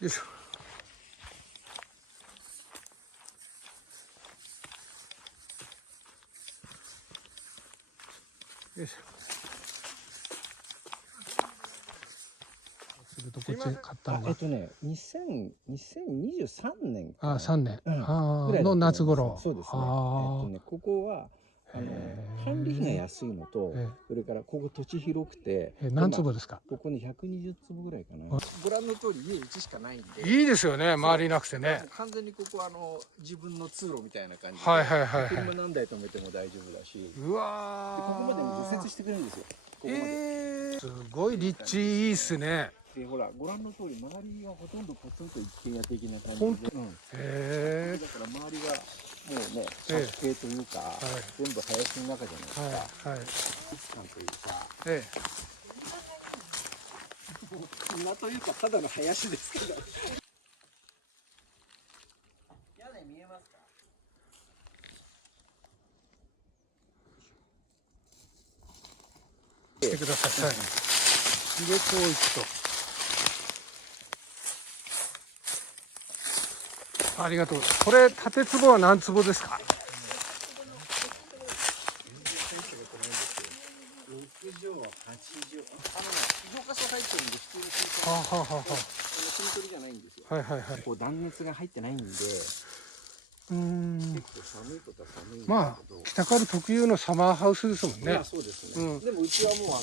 よいしょ。よいしょ。するとこっち買ったのが。2023年かああ、な。3年。うんああ、ぐらいだと思うんですよの夏頃。そうですね。あここは管理費が安いのと、えそれからここ土地広くて、何坪ですか？ここね120坪ぐらいかな。ご覧の通り家うちしかないんで。いいですよね、周りなくてね。完全にここは自分の通路みたいな感じで、はいはいはいはい。車何台止めても大丈夫だし、うわでここまで除雪ー。してくれるんですよ。ここまで。すごい立地いいっすね。でほらご覧の通り周りがほとんどポツンと一軒家的な感ほんじで、へだから周りがもうねええ借景というか、全部林の中じゃないですか。はいはい。なんというかえ庭というかただの林ですけど。屋根見えますか？してください。はい。でこういくと。ありがとう。これ縦坪は何坪ですか6畳8畳浄化槽入ってるんで普通にはあはあはあは汲み取りじゃないんですよ。あ。はいはいはい。こう断熱が入ってないんでうーん。結構寒いことは寒いんですけど、まあ北から特有のサマーハウスですもんね。まあそうですね、でもうちはもうお話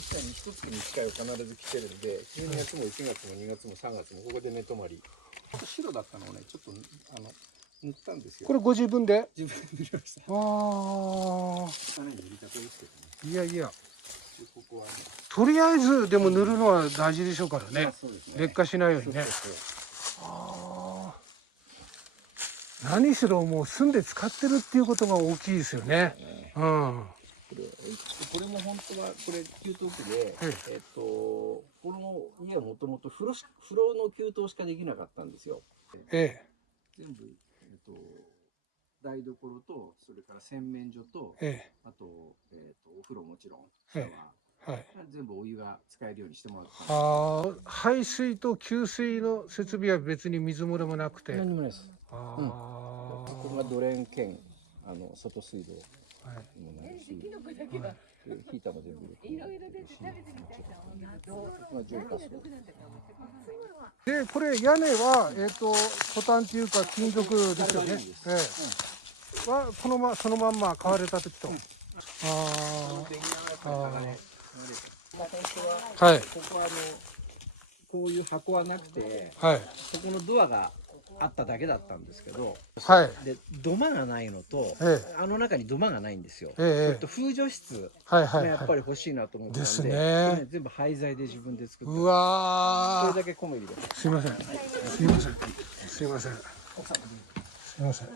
したように1月に1回は必ず来てるんで、12月も1月も2月も3月もここで寝泊まり。白だったのをねちょっと塗ったんですよ。これご自分で？自分で塗りました。ああ。種塗りたてですけどね。いやいや。ここはね、とりあえずでも塗るのは大事でしょうからね。そうですね。劣化しないようにね。ああ。何しろもう住んで使ってるっていうことが大きいですよね。うん。これも本当はこれ給湯器で、この家はもともと風呂の給湯しかできなかったんですよ。ええ。全部台所とそれから洗面所と、あとお風呂もちろんシャワー、はい、全部お湯が使えるようにしてもらったんです。ああ、排水と給水の設備は別に水漏れもなくて。何もないです。ああ、ここがドレーン兼外水道にもなるし、ヒーターも全部いろいろ出て食べてみたいな。で、これ屋根はトタンっていうか金属ですよね。はそのまんま買われた時と。ああ。はい。ここはこういう箱はなくて、はい。そこのドアがあっただけだったんですけど、はい。で土間がないのと、中に土間がないんですよ。風除室がやっぱり欲しいなと思ってたんで、全部廃材で自分で作って。うわー。これだけコメディで。すいません。すいません。すいません。すいません。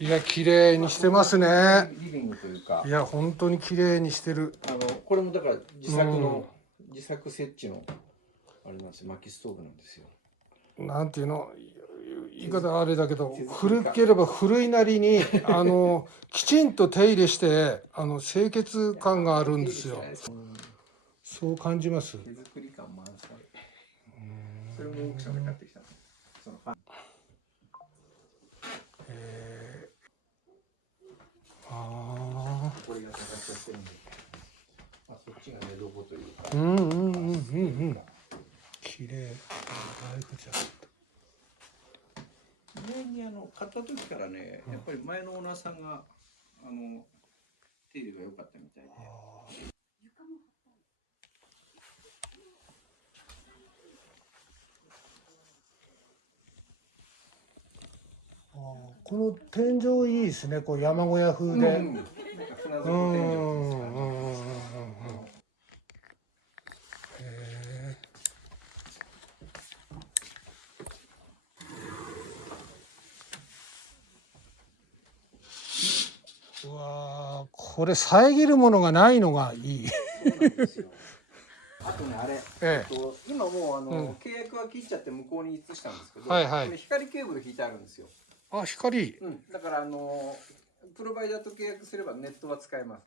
いや、綺麗にしてますね。リビングというか。いや、本当に綺麗にしてる。これもだから自作設置のあれなんですよ、薪ストーブなんですよ。なんていうの、言い方あれだけど、古ければ古いなりにきちんと手入れして清潔感があるんですよ。そう感じます。手作り感満載。それもオークションで買ってきたの。そのファン。これが形をしてるんで、そっちが寝床というか。綺麗。ライフジャケット。前に買った時からね、やっぱり前のオーナーさんが手入れが良かったみたいで。この天井いいですね。こう山小屋風で。これ遮るものがないのがいい。そうなんですよ。あとね、あれ、ええ今もううん契約は切っちゃって向こうに移したんですけど、はいはいこれ光ケーブル引いてあるんですよ。あ、光。だからプロバイダーと契約すればネットは使えます。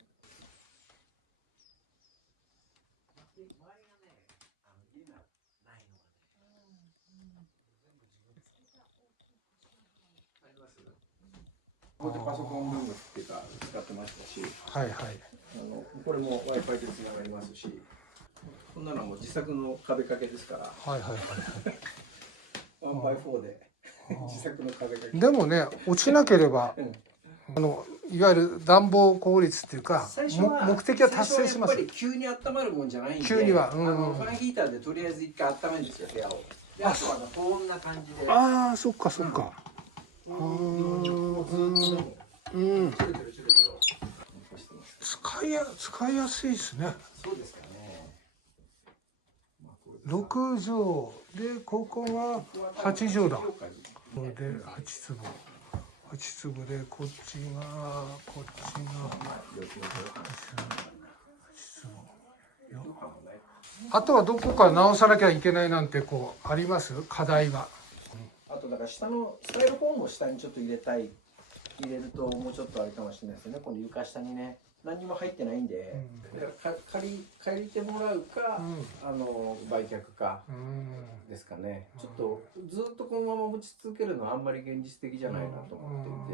ここでパソコンルームっていうか使ってましたし、はいはい。これも Wi-Fi でつながりますし、こんなのも自作の壁掛けですから、はいはいはい。1x4 で自作の壁掛け。でもね、落ちなければ、うんいわゆる暖房効率っていうか、最初は目的は達成します。最初はやっぱり急に温まるもんじゃないんで、急にはファンヒーターでとりあえず一回温めるんですよ、部屋を。で、あとはこんな感じで。ああ、そっかそっか。もうずっとうん。チュルチュルチュルチュルしてます。使いやすいですね。そうですかね。6畳で、ここが8畳だ。これで8坪。8坪で、こっちが8坪。あとはどこか直さなきゃいけないなんてこうあります？課題は。あとだから下のスタイルフォームを下にちょっと入れるともうちょっとあれかもしれないですよね。この床下にね何にも入ってないんで、だから借りてもらうか、売却かですかね。ちょっとずっとこのまま持ち続けるのはあんまり現実的じゃないなと思っ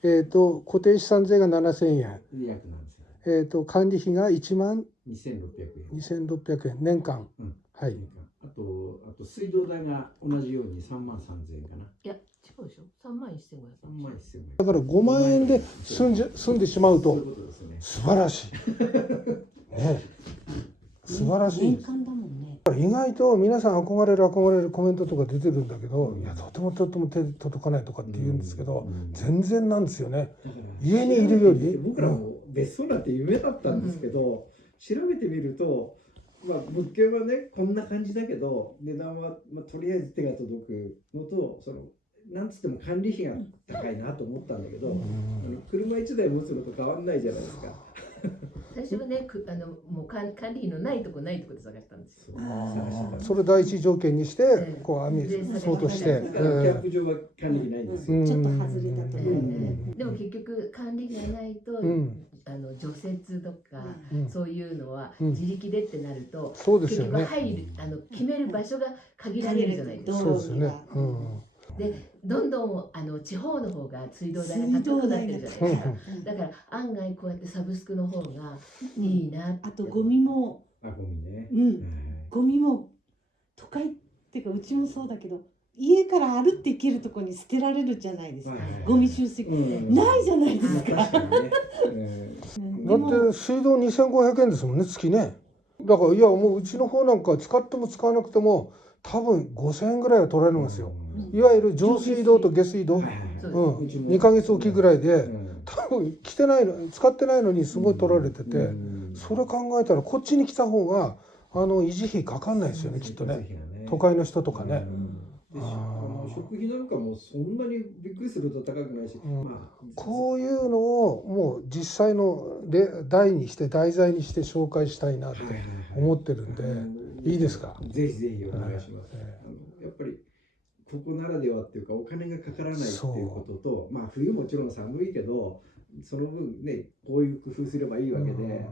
ていて。固定資産税が7000円。約なんですよ。管理費が1万2600円。 2600円年間。はい。あと水道代が同じように3万3000円かな。いや、違うでしょ。3万1500円。3万1000円。だから5万円で住んでしまうとそういうことですね。素晴らしい。ね、素晴らしい年です。間だもんね。意外と皆さん憧れるコメントとか出てるんだけど、いやとても手届かないとかって言うんですけど、全然なんですよね。家にいるより僕らも別荘なんて夢だったんですけど、調べてみると、物件はねこんな感じだけど値段は、とりあえず手が届くのと、なんつっても管理費が高いなと思ったんだけど、車1台持つのと変わんないじゃないですか。最初はね、もう管理費のないとこで探したんですよ。それ第一条件にしてこうそうとして、キャンプ場は管理費ないんですよ。ちょっと外れたところでも結局管理費がないと、除雪とか、そういうのは自力でってなると、そうですよね。結局入る決める場所が限られるじゃないですか。そうですよね。でどんどん地方の方が水道代が高くなってるじゃないですか。だから案外こうやってサブスクの方がいいなって。あとゴミも、ゴミね。ゴミも都会っていうかうちもそうだけど、家から歩って行けるところに捨てられるじゃないですか。ゴミ集積ないじゃないですか。だって水道2500円ですもんね、月ね。だからいやもううちの方なんか使っても使わなくても多分5000円ぐらいは取られますよ。いわゆる上水道と下水道、2ヶ月おきぐらいで多分使ってないのにすごい取られてて、それ考えたらこっちに来た方が維持費かかんないですよね、きっとね。都会の人とかね。食費なんかもそんなにびっくりすると高くないし、こういうのをもう実際の題材にして紹介したいなって思ってるんで、いいですか？ぜひぜひお願いします。やっぱりここならではっていうか、お金がかからないっていうことと、冬もちろん寒いけどその分ねこういう工夫すればいいわけで、